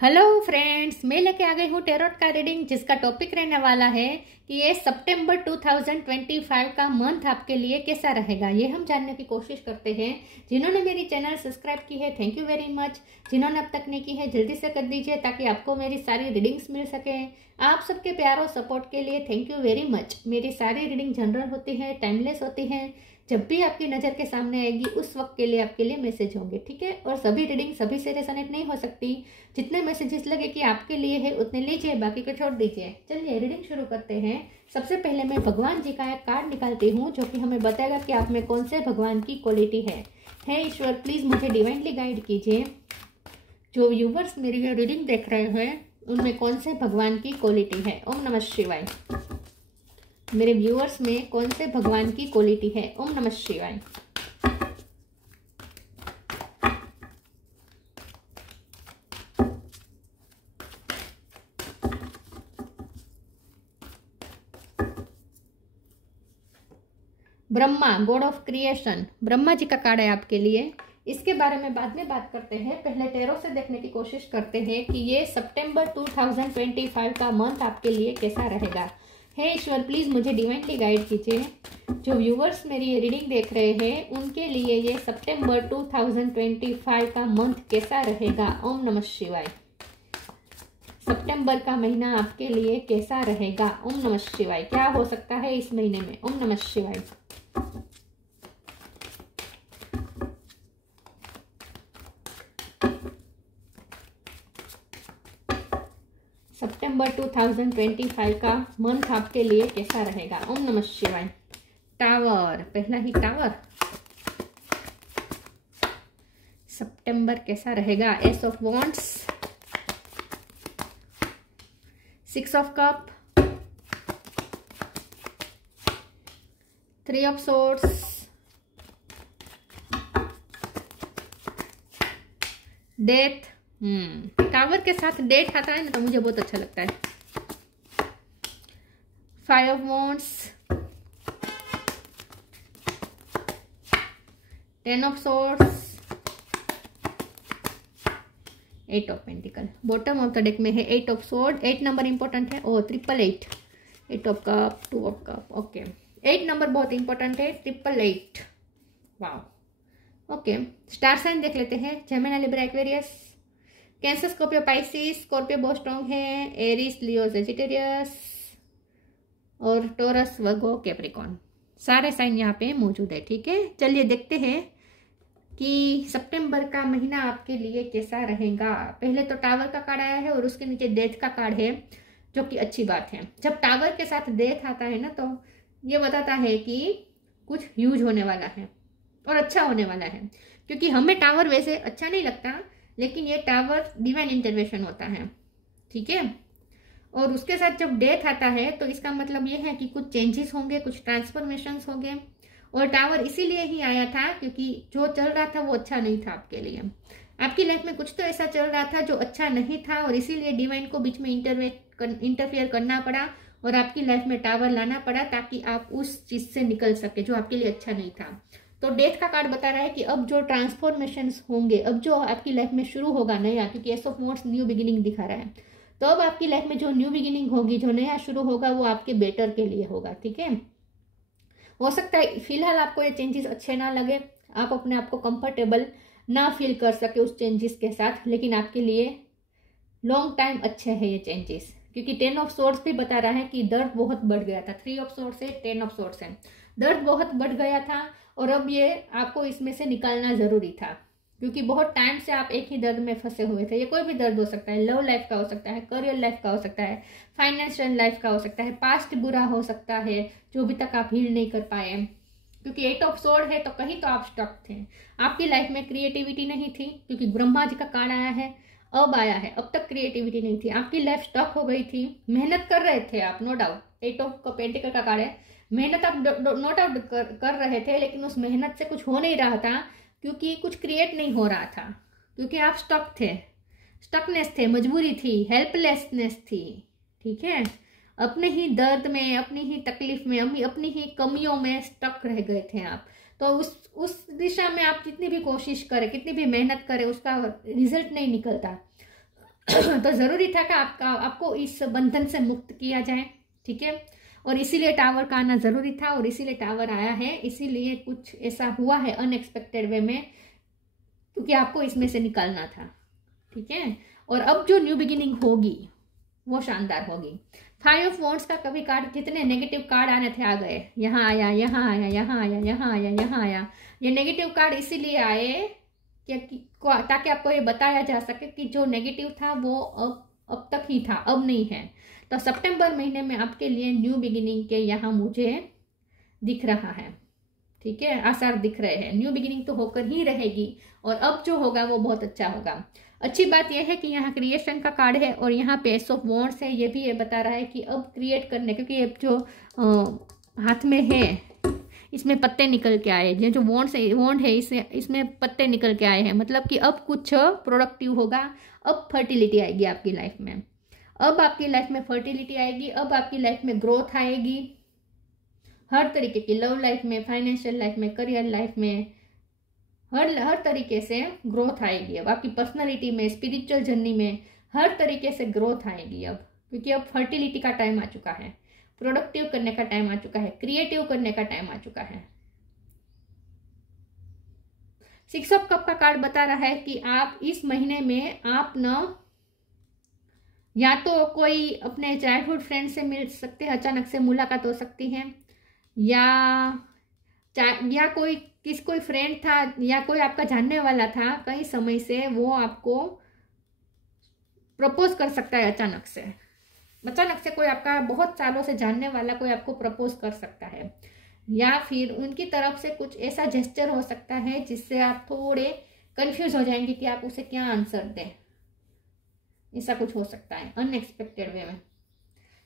Hello friends, मैं लेके आ गई हूँ टेरोट का रीडिंग, जिसका टॉपिक रहने वाला है कि ये सितंबर 2025 का मंथ आपके लिए कैसा रहेगा। ये हम जानने की कोशिश करते हैं। जिन्होंने मेरी चैनल सब्सक्राइब की है, थैंक यू वेरी मच। जिन्होंने अब तक नहीं की है, जल्दी से कर दीजिए ताकि आपको मेरी सारी रीडिंग्स मिल सके। आप सबके प्यार और सपोर्ट के लिए थैंक यू वेरी मच। मेरी सारी रीडिंग जनरल होती है, टाइमलेस होती है। जब भी आपकी नज़र के सामने आएगी उस वक्त के लिए आपके लिए मैसेज होंगे, ठीक है। और सभी रीडिंग सभी से रेजोनेट नहीं हो सकती। जितने मैसेजेस लगे कि आपके लिए है उतने लीजिए, बाकी को छोड़ दीजिए। चलिए रीडिंग शुरू करते हैं। सबसे पहले मैं भगवान जी का एक कार्ड निकालती हूँ जो कि हमें बताएगा कि आप में कौन से भगवान की क्वालिटी है। हे ईश्वर, प्लीज़ मुझे डिवाइनली गाइड कीजिए। जो व्यूवर्स मेरी ये रीडिंग देख रहे हैं उनमें कौन से भगवान की क्वालिटी है। ओम नमः शिवाय। मेरे व्यूअर्स में कौन से भगवान की क्वालिटी है। ओम नमः शिवाय। Brahma, god of creation, Brahma ji का कार्ड है आपके लिए। इसके बारे में बाद में बात करते हैं। पहले टैरो से देखने की कोशिश करते हैं कि ये सितंबर 2025 का मंथ आपके लिए कैसा रहेगा। हे ईश्वर, प्लीज़ मुझे डिवाइनली गाइड कीजिए। जो व्यूवर्स मेरी ये रीडिंग देख रहे हैं उनके लिए ये सितंबर 2025 का मंथ कैसा रहेगा। ओम नमः शिवाय। सितंबर का महीना आपके लिए कैसा रहेगा। ओम नमः शिवाय। क्या हो सकता है इस महीने में। ओम नमः शिवाय। सितंबर 2025 का मंथ आपके लिए कैसा रहेगा। ओम नमः शिवाय। टावर, पहला ही टावर। सितंबर कैसा रहेगा। S of wands, 6 of cup, 3 of swords, death. Tower के साथ डेथ आता है ना तो मुझे बहुत अच्छा लगता है। 5 of wands, 10 of swords, 8 of pentacle. Bottom of the deck में है 8 ऑफ सोर्ड। 8 नंबर इंपॉर्टेंट है। ओ 888, 8 of cup, 2 of cup. Okay, 8 number बहुत इंपॉर्टेंट है। 888, वाह। ओके, स्टार साइन देख लेते हैं। Gemini, Libra, Aquarius, cancer, Scorpio, Pisces. Scorpio बहुत स्ट्रॉन्ग है। एरिस, लियो, सेजिटेरियस और टोरस, वर्गो, कैप्रिकॉन। सारे साइन यहाँ पे मौजूद है, ठीक है। चलिए देखते हैं कि सितंबर का महीना आपके लिए कैसा रहेगा। पहले तो टावर का कार्ड आया है और उसके नीचे डेथ का कार्ड है, जो कि अच्छी बात है। जब टावर के साथ डेथ आता है ना तो ये बताता है कि कुछ ह्यूज होने वाला है और अच्छा होने वाला है। क्योंकि हमें टावर वैसे अच्छा नहीं लगता, लेकिन ये टावर डिवाइन इंटरवेंशन होता है, ठीक है। और उसके साथ जब डेथ आता है तो इसका मतलब ये है कि कुछ चेंजेस होंगे, कुछ ट्रांसफॉर्मेशंस होंगे। और टावर इसीलिए ही आया था क्योंकि जो चल रहा था वो अच्छा नहीं था आपके लिए। आपकी लाइफ में कुछ तो ऐसा चल रहा था जो अच्छा नहीं था और इसीलिए डिवाइन को बीच में इंटरफेयर करना पड़ा और आपकी लाइफ में टावर लाना पड़ा ताकि आप उस चीज से निकल सके जो आपके लिए अच्छा नहीं था। तो डेथ का कार्ड बता रहा है कि अब जो ट्रांसफॉर्मेशंस होंगे, अब जो आपकी लाइफ में शुरू होगा नया, क्योंकि S of wands new beginning दिखा रहा है। तो अब आपकी लाइफ में जो न्यू बिगिनिंग होगी, जो नया शुरू होगा, वो आपके बेटर के लिए होगा, ठीक है। हो सकता है फिलहाल आपको ये चेंजेस अच्छे ना लगे, आप अपने आप को कंफर्टेबल ना फील कर सके उस चेंजेस के साथ, लेकिन आपके लिए लॉन्ग टाइम अच्छे हैं ये चेंजेस। क्योंकि 10 ऑफ सोर्ड्स भी बता रहा है कि दर्द बहुत बढ़ गया था। 3 ऑफ सोर्ड्स है, 10 ऑफ सोर्ड्स है। दर्द बहुत बढ़ गया था और अब ये आपको इसमें से निकालना जरूरी था, क्योंकि बहुत टाइम से आप एक ही दर्द में फंसे हुए थे। ये कोई भी दर्द हो सकता है, लव लाइफ का हो सकता है, करियर लाइफ का हो सकता है, फाइनेंशियल लाइफ का हो सकता है, पास्ट बुरा हो सकता है जो अभी तक आप हील नहीं कर पाए। क्योंकि 8 ऑफ सोर्ड है तो कहीं तो आप स्टक थे। आपकी लाइफ में क्रिएटिविटी नहीं थी, क्योंकि ब्रह्मा जी का कार्ड आया है, अब आया है। अब तक क्रिएटिविटी नहीं थी, आपकी लाइफ स्टक हो गई थी। मेहनत कर रहे थे आप, नो डाउट। 8 ऑफ पेंटिकल का कार्ड है, मेहनत आप नो डाउट कर रहे थे, लेकिन उस मेहनत से कुछ हो नहीं रहा था क्योंकि कुछ क्रिएट नहीं हो रहा था, क्योंकि आप स्टक थे, स्टकनेस थे, मजबूरी थी, हेल्पलेसनेस थी, ठीक है। अपने ही दर्द में, अपनी ही तकलीफ में, अपनी ही कमियों में स्टक रह गए थे आप। तो उस दिशा में आप कितनी भी कोशिश करें, कितनी भी मेहनत करें, उसका रिजल्ट नहीं निकलता। तो ज़रूरी था कि आपको इस बंधन से मुक्त किया जाए, ठीक है। और इसीलिए टावर का आना ज़रूरी था और इसीलिए टावर आया है, इसीलिए कुछ ऐसा हुआ है अनएक्सपेक्टेड वे में, क्योंकि आपको इसमें से निकालना था, ठीक है। और अब जो न्यू बिगिनिंग होगी वो शानदार होगी। 5 ऑफ वॉन्ड्स का कभी कार्ड, जितने नेगेटिव कार्ड आने थे आ गए, यहाँ आया, यहाँ आया, यहाँ आया, यहाँ आया, यहाँ आया। ये नेगेटिव कार्ड इसीलिए आए ताकि आपको ये बताया जा सके कि जो नेगेटिव था वो अब तक ही था, अब नहीं है। तो सितंबर महीने में आपके लिए न्यू बिगिनिंग के यहाँ मुझे दिख रहा है, ठीक है, आसार दिख रहे हैं। न्यू बिगिनिंग तो होकर ही रहेगी और अब जो होगा वो बहुत अच्छा होगा। अच्छी बात यह है कि यहाँ क्रिएशन का कार्ड है और यहाँ पे एस ऑफ वॉन्ड्स है। ये भी ये बता रहा है कि अब क्रिएट करने, क्योंकि ये जो हाथ में है इसमें पत्ते निकल के आए, ये जो वॉन्ड है इसमें पत्ते निकल के आए हैं, मतलब कि अब कुछ प्रोडक्टिव होगा। अब फर्टिलिटी आएगी आपकी लाइफ में, अब आपकी लाइफ में फर्टिलिटी आएगी, अब आपकी लाइफ में ग्रोथ आएगी, हर तरीके की, लव लाइफ में, फाइनेंशियल लाइफ में, करियर लाइफ में, हर तरीके से ग्रोथ आएगी। अब आपकी पर्सनालिटी में, स्पिरिचुअल जर्नी में हर तरीके से ग्रोथ आएगी अब, क्योंकि अब फर्टिलिटी का टाइम आ चुका है, प्रोडक्टिव करने का टाइम आ चुका है, क्रिएटिव करने का टाइम आ चुका है। 6 ऑफ कप का कार्ड बता रहा है कि आप इस महीने में आप न या तो कोई अपने चाइल्डहुड फ्रेंड से मिल सकते हैं, अचानक से मुलाकात हो सकती है, या कोई फ्रेंड था या कोई आपका जानने वाला था कई समय से, वो आपको प्रपोज कर सकता है अचानक से कोई आपका बहुत सालों से जानने वाला कोई आपको प्रपोज कर सकता है, या फिर उनकी तरफ से कुछ ऐसा जेस्चर हो सकता है जिससे आप थोड़े कंफ्यूज हो जाएंगे कि आप उसे क्या आंसर दें। ऐसा कुछ हो सकता है अनएक्सपेक्टेड वे में,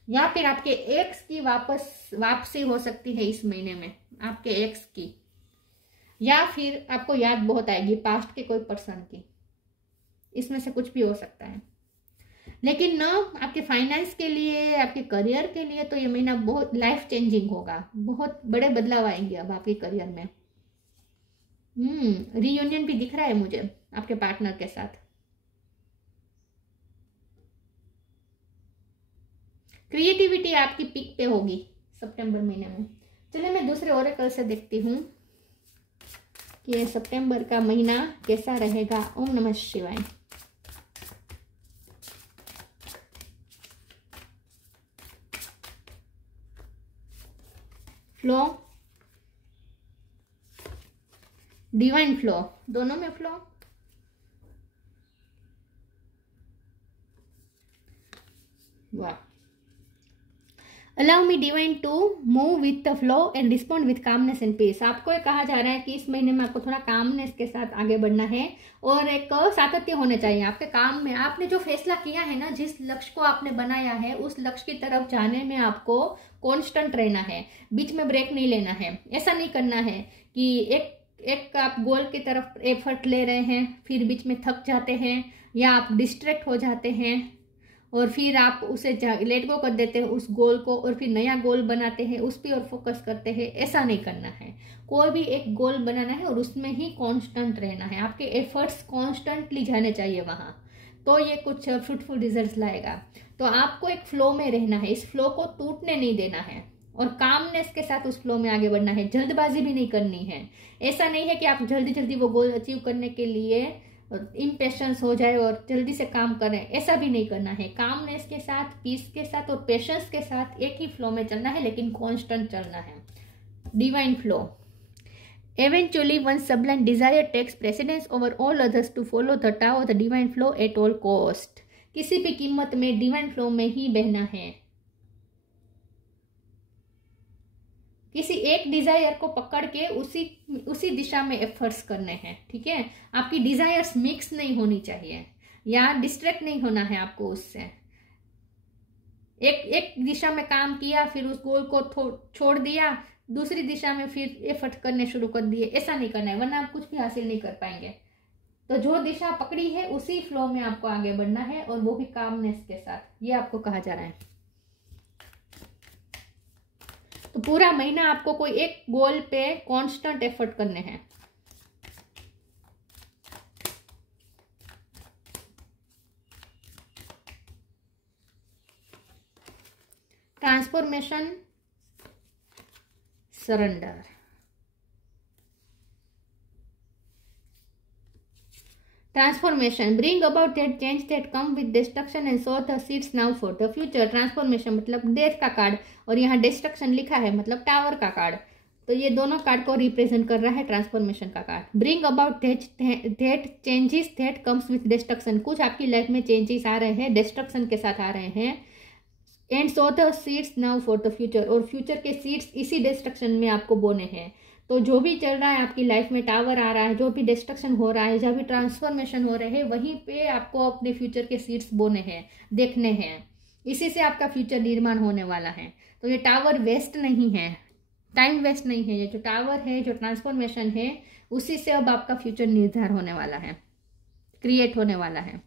या फिर आपके एक्स की वापसी हो सकती है इस महीने में, आपके एक्स की, या फिर आपको याद बहुत आएगी पास्ट के कोई पर्सन की। इसमें से कुछ भी हो सकता है। लेकिन ना आपके फाइनेंस के लिए, आपके करियर के लिए तो ये महीना बहुत लाइफ चेंजिंग होगा, बहुत बड़े बदलाव आएंगे अब आपके करियर में। रियूनियन भी दिख रहा है मुझे आपके पार्टनर के साथ। क्रिएटिविटी आपकी पीक पे होगी सितंबर महीने में। चलिए मैं दूसरे ओरेकल से देखती हूँ कि ये सितंबर का महीना कैसा रहेगा। ओम नमः शिवाय। फ्लो, डिवाइन फ्लो, दोनों में फ्लो। वाह। Allow me divine to move with the flow and respond with calmness and peace. आपको ये कहा जा रहा है कि इस महीने में आपको थोड़ा कामनेस के साथ आगे बढ़ना है और एक सातत्य होने चाहिए आपके काम में। आपने जो फैसला किया है ना, जिस लक्ष्य को आपने बनाया है, उस लक्ष्य की तरफ जाने में आपको कॉन्स्टेंट रहना है, बीच में ब्रेक नहीं लेना है। ऐसा नहीं करना है कि एक आप गोल की तरफ एफर्ट ले रहे हैं, फिर बीच में थक जाते हैं या आप डिस्ट्रैक्ट हो जाते हैं और फिर आप उसे लेट गो कर देते हैं उस गोल को और फिर नया गोल बनाते हैं, उस पर और फोकस करते हैं। ऐसा नहीं करना है। कोई भी एक गोल बनाना है और उसमें ही कांस्टेंट रहना है। आपके एफर्ट्स कांस्टेंटली जाने चाहिए वहाँ, तो ये कुछ फ्रूटफुल रिजल्ट्स लाएगा। तो आपको एक फ्लो में रहना है, इस फ्लो को टूटने नहीं देना है और कामनेस के साथ उस फ्लो में आगे बढ़ना है। जल्दबाजी भी नहीं करनी है। ऐसा नहीं है कि आप जल्दी जल्दी वो गोल अचीव करने के लिए इम्पेशंस हो जाए और जल्दी से काम करें, ऐसा भी नहीं करना है। कामनेस के साथ, पीस के साथ और पेशेंस के साथ एक ही फ्लो में चलना है, लेकिन कांस्टेंट चलना है। Divine flow. Eventually, one's sublime desire takes precedence over all others to follow the Tao of the divine flow at all cost. किसी भी कीमत में डिवाइन फ्लो में ही बहना है। किसी एक डिजायर को पकड़ के उसी दिशा में एफर्ट्स करने हैं, ठीक है। आपकी डिजायर्स मिक्स नहीं होनी चाहिए या डिस्ट्रैक्ट नहीं होना है आपको उससे। एक दिशा में काम किया, फिर उस गोल को छोड़ दिया, दूसरी दिशा में फिर एफर्ट करने शुरू कर दिए, ऐसा नहीं करना है, वरना आप कुछ भी हासिल नहीं कर पाएंगे। तो जो दिशा पकड़ी है उसी फ्लो में आपको आगे बढ़ना है और वो भी कामनेस के साथ, ये आपको कहा जा रहा है। तो पूरा महीना आपको कोई एक गोल पे कांस्टेंट एफर्ट करने हैं। Transformation, surrender. Transformation, bring about that change that come with destruction and so the seeds now for the future. Transformation मतलब डेथ का कार्ड, और यहाँ डिस्ट्रक्शन लिखा है मतलब टावर का कार्ड, तो ये दोनों कार्ड को रिप्रेजेंट कर रहा है ट्रांसफॉर्मेशन का card. Bring about that changes that comes with destruction, कुछ आपकी लाइफ में चेंजेस आ रहे हैं, डिस्ट्रक्शन के साथ आ रहे हैं। And so the seeds now for the future, और फ्यूचर के सीड्स इसी डिस्ट्रक्शन में आपको बोने हैं। तो जो भी चल रहा है आपकी लाइफ में, टावर आ रहा है, जो भी डिस्ट्रक्शन हो रहा है, जहाँ भी ट्रांसफॉर्मेशन हो रहे हैं, वहीं पे आपको अपने फ्यूचर के सीड्स बोने हैं, देखने हैं। इसी से आपका फ्यूचर निर्माण होने वाला है। तो ये टावर वेस्ट नहीं है, टाइम वेस्ट नहीं है। ये जो टावर है, जो ट्रांसफॉर्मेशन है, उसी से अब आपका फ्यूचर निर्धार होने वाला है, क्रिएट होने वाला है।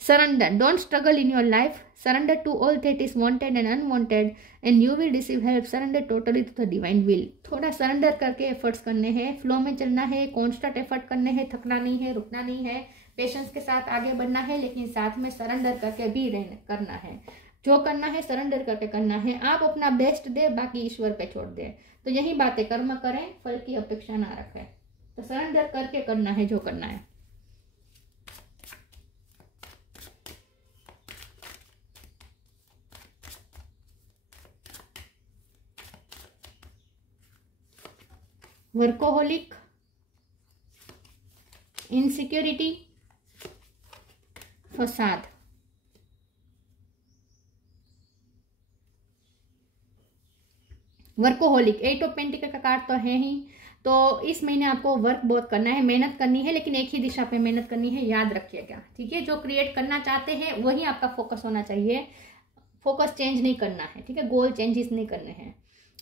Surrender, don't struggle in your life, surrender to all that is wanted and unwanted and you will receive help, surrender totally to the divine will. थोड़ा सरेंडर करके एफर्ट्स करने हैं, फ्लो में चलना है, कॉन्स्टेंट एफर्ट करने हैं, थकना नहीं है, रुकना नहीं है, पेशेंस के साथ आगे बढ़ना है, लेकिन साथ में सरेंडर करके भी करना है। जो करना है सरेंडर करके करना है। आप अपना बेस्ट दे, बाकी ईश्वर पे छोड़ दे। तो यही बातें, कर्म करें, फल की अपेक्षा ना रखें। तो सरेंडर करके करना है जो करना है। वर्कोहोलिक, इनसिक्योरिटी, फसाद। वर्कोहोलिक, 8 ऑफ पेंटिकल का कार्ड तो है ही। तो इस महीने आपको वर्क बहुत करना है, मेहनत करनी है, लेकिन एक ही दिशा पे मेहनत करनी है, याद रखिएगा, ठीक है। जो क्रिएट करना चाहते हैं वही आपका फोकस होना चाहिए, फोकस चेंज नहीं करना है, ठीक है, गोल चेंजेस नहीं करने हैं।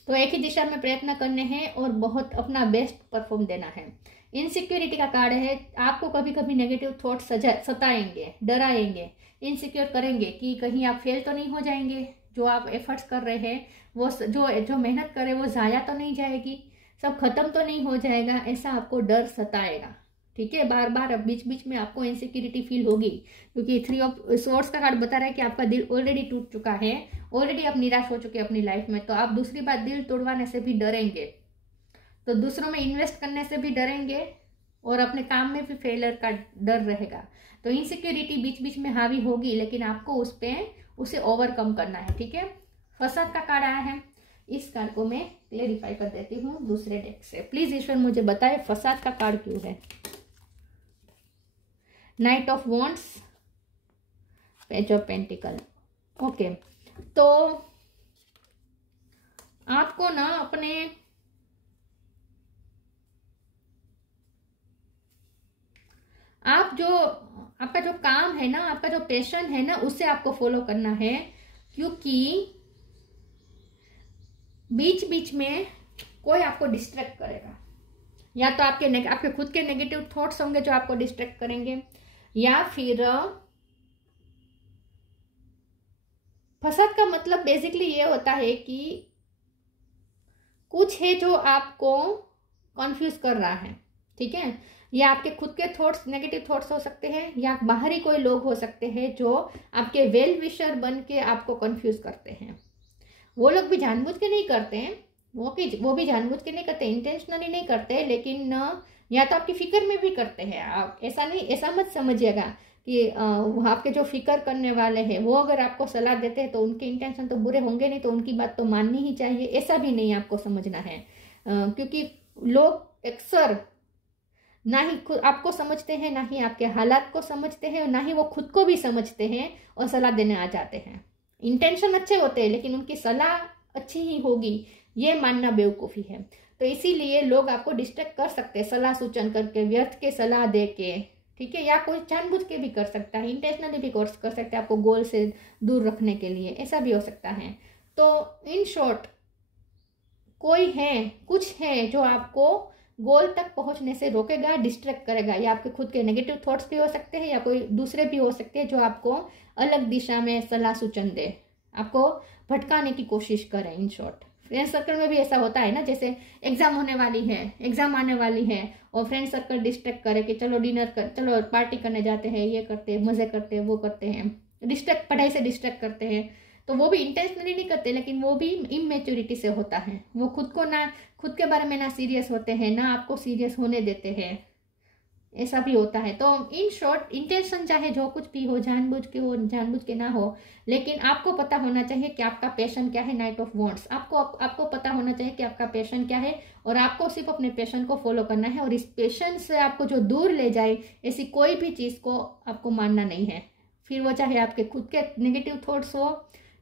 तो एक ही दिशा में प्रयत्न करने हैं और बहुत अपना बेस्ट परफॉर्म देना है। इनसिक्योरिटी का कार्ड है, आपको कभी कभी नेगेटिव थॉट सताएंगे, डराएंगे, इनसिक्योर करेंगे कि कहीं आप फेल तो नहीं हो जाएंगे। जो आप एफर्ट्स कर रहे हैं, वो जो मेहनत कर रहे हैं, वो ज़ाया तो नहीं जाएगी, सब खत्म तो नहीं हो जाएगा, ऐसा आपको डर सताएगा, ठीक है। बार बार अब बीच बीच में आपको इनसिक्योरिटी फील होगी, क्योंकि 3 ऑफ स्वॉर्ड्स का कार्ड बता रहा है कि आपका दिल ऑलरेडी टूट चुका है, ऑलरेडी आप निराश हो चुके हैं अपनी लाइफ में। तो आप दूसरी बार दिल तोड़वाने से भी डरेंगे, तो दूसरों में इन्वेस्ट करने से भी डरेंगे, और अपने काम में भी फेलियर का डर रहेगा। तो इनसिक्योरिटी बीच बीच में हावी होगी, लेकिन आपको उसे ओवरकम करना है, ठीक है। फसाद का कार्ड आया है, इस कार्ड को मैं क्लेरिफाई कर देती हूँ दूसरे डेक से। प्लीज ईश्वर मुझे बताए फसाद का कार्ड क्यों है। Night of wands, page of pentacle. Okay, तो आपको ना आपका जो काम है ना, आपका जो पैशन है ना, उससे आपको फॉलो करना है, क्योंकि बीच बीच में कोई आपको डिस्ट्रैक्ट करेगा। या तो आपके खुद के नेगेटिव थॉट्स होंगे जो आपको डिस्ट्रैक्ट करेंगे, या फिर फसाद का मतलब बेसिकली ये होता है कि कुछ है जो आपको कंफ्यूज कर रहा है, ठीक है। या आपके खुद के थॉट्स, नेगेटिव थॉट्स हो सकते हैं, या बाहरी कोई लोग हो सकते हैं जो आपके वेल विशर बन के आपको कंफ्यूज करते हैं। वो लोग भी जानबूझ के नहीं करते हैं, वो भी जानबूझ के नहीं करते, इंटेंशनली नहीं करते, लेकिन या तो आपकी फिक्र में भी करते हैं। आप ऐसा मत समझिएगा कि आपके जो फिक्र करने वाले हैं वो अगर आपको सलाह देते हैं तो उनके इंटेंशन तो बुरे होंगे नहीं, तो उनकी बात तो माननी ही चाहिए, ऐसा भी नहीं आपको समझना है। क्योंकि लोग अक्सर ना ही खुद आपको समझते हैं, ना ही आपके हालात को समझते हैं, ना ही वो खुद को भी समझते हैं और सलाह देने आ जाते हैं। इंटेंशन अच्छे होते हैं, लेकिन उनकी सलाह अच्छी ही होगी, ये मानना बेवकूफ़ी है। तो इसीलिए लोग आपको डिस्ट्रैक्ट कर सकते हैं सलाह सूचन करके, व्यर्थ के सलाह दे के, ठीक है। या कोई जानबूझ के भी कर सकता है, इंटेंशनली भी कर सकता है, आपको गोल से दूर रखने के लिए, ऐसा भी हो सकता है। तो इन शॉर्ट कुछ है जो आपको गोल तक पहुंचने से रोकेगा, डिस्ट्रैक्ट करेगा। या आपके खुद के नेगेटिव थॉट्स भी हो सकते हैं, या कोई दूसरे भी हो सकते हैं जो आपको अलग दिशा में सलाह सूचन दे, आपको भटकाने की कोशिश करें। इन शॉर्ट फ्रेंड सर्कल में भी ऐसा होता है ना, जैसे एग्जाम होने वाली है, एग्जाम आने वाली है, और फ्रेंड सर्कल डिस्ट्रैक्ट करे कि चलो चलो पार्टी करने जाते हैं, ये करते हैं, मजे करते हैं, वो करते हैं, पढ़ाई से डिस्ट्रैक्ट करते हैं। तो वो भी इंटेंशनली नहीं करते, लेकिन वो भी इमेच्योरिटी से होता है। वो खुद के बारे में ना सीरियस होते हैं, ना आपको सीरियस होने देते हैं, ऐसा भी होता है। तो इन शॉर्ट, इंटेंशन चाहे जो कुछ भी हो, जानबूझ के ना हो, लेकिन आपको पता होना चाहिए कि आपका पैशन क्या है। नाइट ऑफ वॉन्ड्स, आपको पता होना चाहिए कि आपका पैशन क्या है, और आपको सिर्फ अपने पैशन को फॉलो करना है। और इस पैशन से आपको जो दूर ले जाए, ऐसी कोई भी चीज़ को आपको मानना नहीं है। फिर वो चाहे आपके खुद के नेगेटिव थॉट्स हो,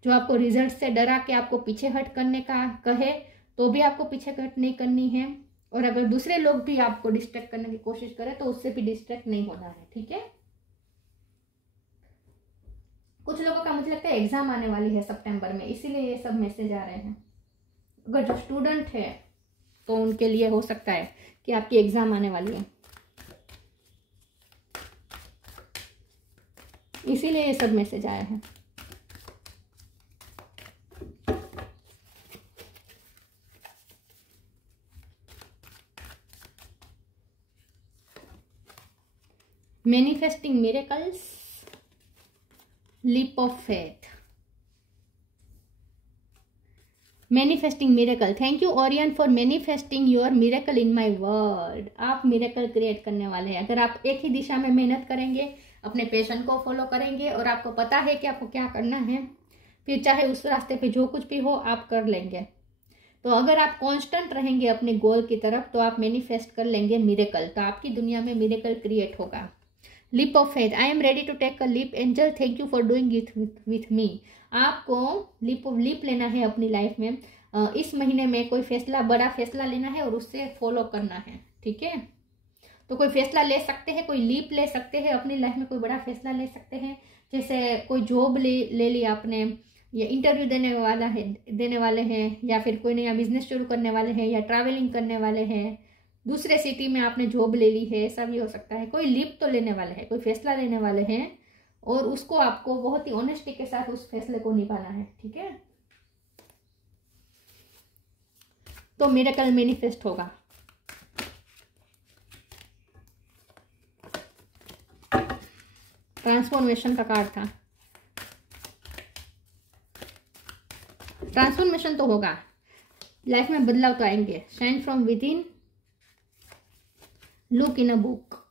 जो आपको रिजल्ट से डरा के आपको पीछे हट करने का कहे, तो भी आपको पीछे हट नहीं करनी है। और अगर दूसरे लोग भी आपको डिस्ट्रैक्ट करने की कोशिश करें, तो उससे भी डिस्ट्रैक्ट नहीं होना है, ठीक है। कुछ लोगों का मुझे लगता है एग्जाम आने वाली है सितंबर में, इसीलिए ये सब मैसेज आ रहे हैं। अगर जो स्टूडेंट है तो उनके लिए हो सकता है कि आपकी एग्जाम आने वाली है, इसीलिए ये सब मैसेज आया है। Manifesting miracles, leap of faith, manifesting miracle. Thank you Orion for manifesting your miracle in my word. आप मिरेकल क्रिएट करने वाले हैं अगर आप एक ही दिशा में मेहनत करेंगे, अपने पैशन को फॉलो करेंगे, और आपको पता है कि आपको क्या करना है, फिर चाहे उस रास्ते पे जो कुछ भी हो आप कर लेंगे। तो अगर आप कांस्टेंट रहेंगे अपने गोल की तरफ, तो आप मैनिफेस्ट कर लेंगे मिरेकल, तो आपकी दुनिया में मिरेकल क्रिएट होगा। Leap of faith, I am ready to take a leap angel, thank you for doing it with me. आपको लीप लेना है अपनी लाइफ में। इस महीने में कोई फैसला, बड़ा फैसला लेना है और उससे फॉलो करना है, ठीक है। तो कोई फैसला ले सकते हैं, कोई लीप ले सकते हैं अपनी लाइफ में, कोई बड़ा फैसला ले सकते हैं। जैसे कोई जॉब ले लिया आपने, या इंटरव्यू देने वाले हैं, या फिर कोई नया बिजनेस शुरू करने वाले हैं, या ट्रैवलिंग करने वाले हैं, दूसरे सिटी में आपने जॉब ले ली है, ऐसा भी हो सकता है। कोई लीप तो लेने वाले हैं, कोई फैसला लेने वाले हैं, और उसको आपको बहुत ही ऑनेस्टी के साथ उस फैसले को निभाना है, ठीक है। तो मिरेकल मैनिफेस्ट होगा। ट्रांसफॉर्मेशन का कार्ड था, ट्रांसफॉर्मेशन तो होगा, लाइफ में बदलाव तो आएंगे। Shine from with in, look in a book.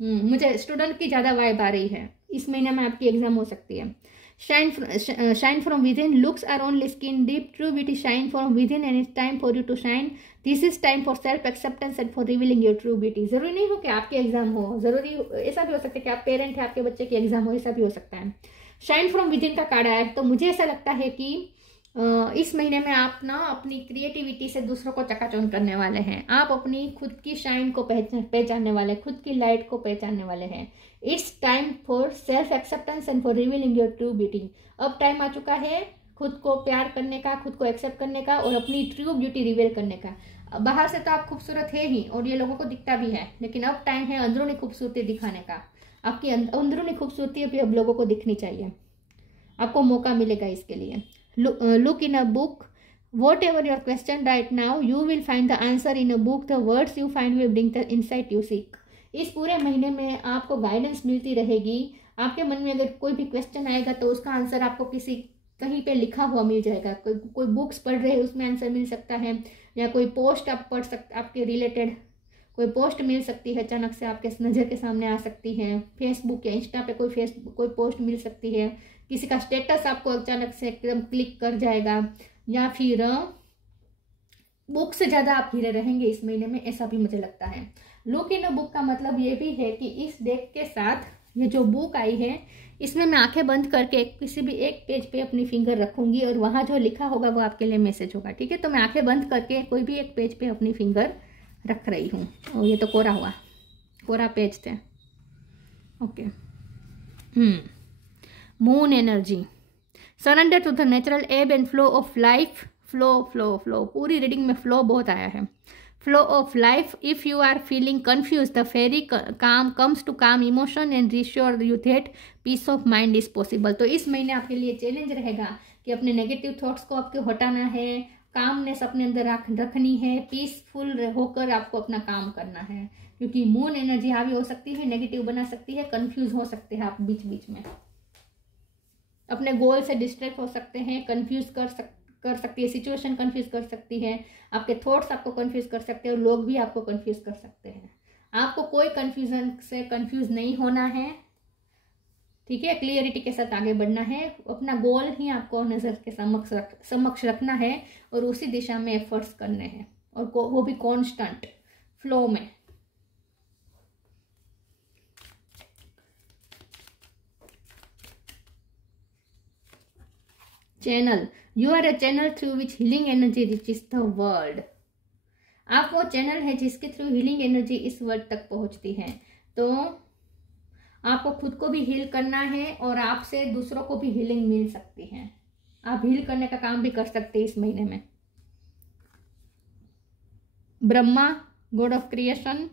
मुझे स्टूडेंट की ज़्यादा वाइब आ रही है, इस महीने में आपकी एग्जाम हो सकती है। Shine from within, looks are only skin deep, true beauty shine from within and it's time for you to shine. This is time for self acceptance and for revealing your true beauty. जरूरी नहीं हो कि आपकी exam हो, जरूरी ऐसा भी हो सकता है कि आप पेरेंट है, आपके बच्चे की एग्जाम हो, ऐसा भी हो सकता है। शाइन फ्रॉम विद इन का कार्ड आया है, तो मुझे ऐसा लगता है कि इस महीने में आप ना अपनी क्रिएटिविटी से दूसरों को चकाचौंध करने वाले हैं। आप अपनी खुद की शाइन को पहचानने वाले, खुद की लाइट को पहचानने वाले हैं। It's time for self acceptance and for revealing your true beauty. अब टाइम आ चुका है खुद को प्यार करने का, खुद को एक्सेप्ट करने का, और अपनी ट्रू ब्यूटी रिवील करने का। बाहर से तो आप खूबसूरत है ही, और ये लोगों को दिखता भी है, लेकिन अब टाइम है अंदरूनी खूबसूरती दिखाने का। आपकी अंदरूनी खूबसूरती अभी अब लोगों को दिखनी चाहिए, आपको मौका मिलेगा इसके लिए। Look in a book. Whatever your question right now, you will find the answer in a book. The words you find will bring the insight you seek. इस पूरे महीने में आपको गाइडेंस मिलती रहेगी। आपके मन में अगर कोई भी क्वेश्चन आएगा, तो उसका आंसर आपको कहीं पे लिखा हुआ मिल जाएगा। कोई बुक्स पढ़ रहे हैं, उसमें आंसर मिल सकता है, या कोई पोस्ट आप पढ़ सकते, आपके रिलेटेड कोई पोस्ट मिल सकती है, अचानक से आपके नज़र के सामने आ सकती है। फेसबुक या इंस्टा पे कोई पोस्ट मिल सकती है, किसी का स्टेटस आपको अचानक से एकदम क्लिक कर जाएगा, या फिर बुक से ज़्यादा आप घिरे रहेंगे इस महीने में, ऐसा भी मुझे लगता है। लुक इन अ बुक का मतलब ये भी है कि इस डेक के साथ ये जो बुक आई है, इसमें मैं आंखें बंद करके किसी भी एक पेज पे अपनी फिंगर रखूंगी, और वहाँ जो लिखा होगा वो आपके लिए मैसेज होगा, ठीक है। तो मैं आंखें बंद करके कोई भी एक पेज पे अपनी फिंगर रख रही हूँ। और ये तो कोरा पेज थे, okay. Moon energy, surrender to the natural ebb and flow of life. Flow, पूरी रीडिंग में फ्लो बहुत आया है। Flow of life, if you are feeling confused, the fairy calm comes to calm emotion and reassure you that peace of mind is possible. तो इस महीने आपके लिए चैलेंज रहेगा कि अपने नेगेटिव थॉट्स को आपको हटाना है, कामनेस अपने अंदर रखनी है, पीसफुल होकर आपको अपना काम करना है, क्योंकि मून एनर्जी हावी हो सकती है, नेगेटिव बना सकती है, कंफ्यूज हो सकते हैं आप बीच बीच में। अपने गोल से डिस्ट्रैक्ट हो सकते हैं, कंफ्यूज कर सकती है, सिचुएशन कंफ्यूज कर सकती है, आपके थॉट्स आपको कंफ्यूज कर सकते हैं और लोग भी आपको कंफ्यूज कर सकते हैं। आपको कोई कंफ्यूजन से कंफ्यूज नहीं होना है, ठीक है। क्लियरिटी के साथ आगे बढ़ना है, अपना गोल ही आपको नज़र के समक्ष रखना है और उसी दिशा में एफर्ट्स करने हैं, और वो भी कॉन्स्टेंट फ्लो में। Channel, you are a channel through which healing energy reaches the world. आप वो चैनल है जिसके थ्रू हीलिंग एनर्जी इस वर्ल्ड तक पहुंचती है। तो आपको खुद को भी हील करना है और आपसे दूसरों को भी हीलिंग मिल सकती है। आप हील करने का काम भी कर सकते हैं इस महीने में। Brahma, god of creation,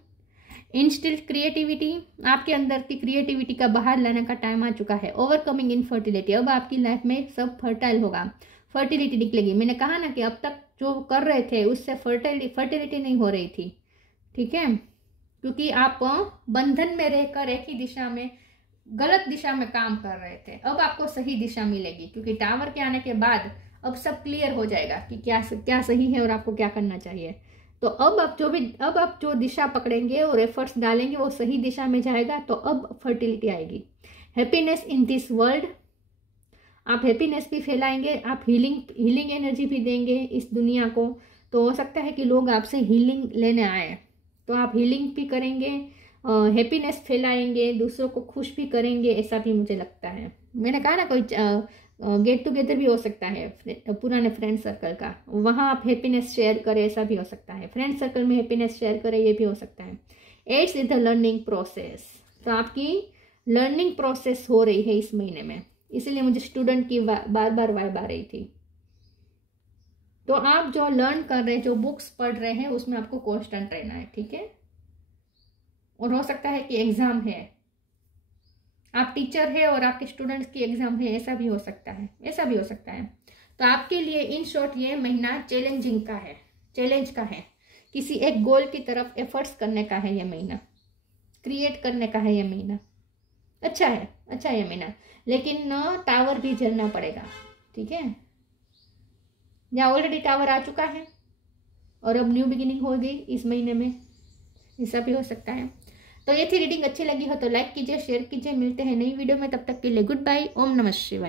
instil creativity, आपके अंदर की क्रिएटिविटी का बाहर लाने का टाइम आ चुका है। ओवरकमिंग इनफर्टिलिटी, अब आपकी लाइफ में सब फर्टाइल होगा, फर्टिलिटी निकलेगी। मैंने कहा ना कि अब तक जो कर रहे थे उससे फर्टिलिटी नहीं हो रही थी, ठीक है, क्योंकि आप बंधन में रहकर एक ही दिशा में, गलत दिशा में काम कर रहे थे। अब आपको सही दिशा मिलेगी, क्योंकि टावर के आने के बाद अब सब क्लियर हो जाएगा कि क्या सही है और आपको क्या करना चाहिए। तो अब आप जो दिशा पकड़ेंगे और एफर्ट्स डालेंगे वो सही दिशा में जाएगा, तो अब फर्टिलिटी आएगी। हैप्पीनेस इन दिस वर्ल्ड, आप हैप्पीनेस भी फैलाएंगे, आप हीलिंग एनर्जी भी देंगे इस दुनिया को। तो हो सकता है कि लोग आपसे हीलिंग लेने आए, तो आप हीलिंग भी करेंगे, हैप्पीनेस फैलाएंगे, दूसरों को खुश भी करेंगे, ऐसा भी मुझे लगता है। मैंने कहा ना, कोई गेट टुगेदर भी हो सकता है पुराने फ्रेंड सर्कल का, वहाँ आप हैप्पीनेस शेयर करें, ऐसा भी हो सकता है। फ्रेंड सर्कल में हैप्पीनेस शेयर करें, ये भी हो सकता है। Aids in the learning process, तो आपकी लर्निंग प्रोसेस हो रही है इस महीने में, इसीलिए मुझे स्टूडेंट की बार बार वाइब आ रही थी। तो आप जो लर्न कर रहे हैं, जो बुक्स पढ़ रहे हैं, उसमें आपको कॉन्स्टेंट रहना है, ठीक है। और हो सकता है कि एग्जाम है, आप टीचर है और आपके स्टूडेंट्स की एग्जाम है, ऐसा भी हो सकता है, तो आपके लिए इन शॉर्ट ये महीना चैलेंजिंग का है, चैलेंज का है, किसी एक गोल की तरफ एफर्ट्स करने का है ये महीना, क्रिएट करने का है ये महीना। अच्छा है ये महीना, लेकिन टावर भी झेलना पड़ेगा, ठीक है। या ऑलरेडी टावर आ चुका है और अब न्यू बिगिनिंग हो गई इस महीने में, ऐसा भी हो सकता है। तो ये थी रीडिंग, अच्छी लगी हो तो लाइक कीजिए, शेयर कीजिए। मिलते हैं नई वीडियो में, तब तक के लिए गुड बाय। ओम नमः शिवाय।